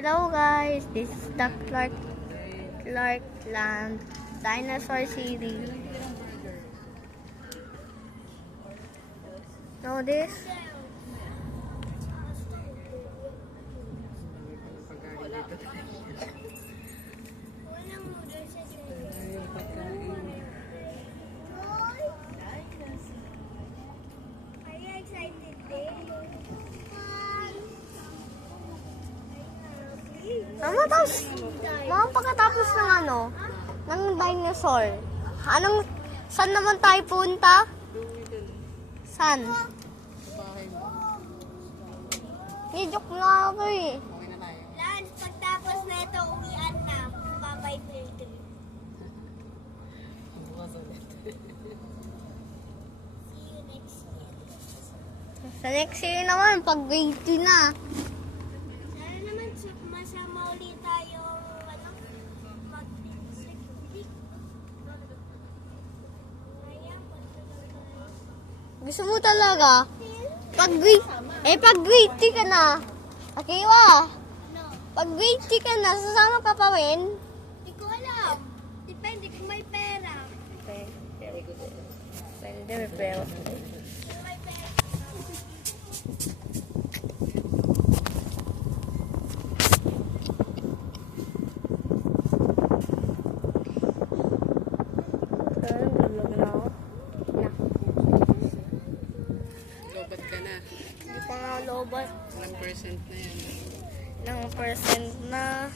Hello guys, this is the Clark Land Dinosaur City. Know this? Pagkatapos ng ng dinosaur, saan naman tayo punta? Saan? Joke nga ako eh. Lance, pagtapos na ito, uwian na. Babay filter. See you next year. Sa next year naman, pag grade 2 na. Sana naman masama ulit tayo mag-picnic. Gusto mo talaga? Pag grade 3 ka na. Akiwa. No. Pag grade 3 ka na, sasama ka pa rin? Hindi ko alam. Depende kung may pera. Pwede, pero. Kung may pera. Lobat ka na. Hindi pa nga lobat. Ilang percent na yan? Ilang percent na.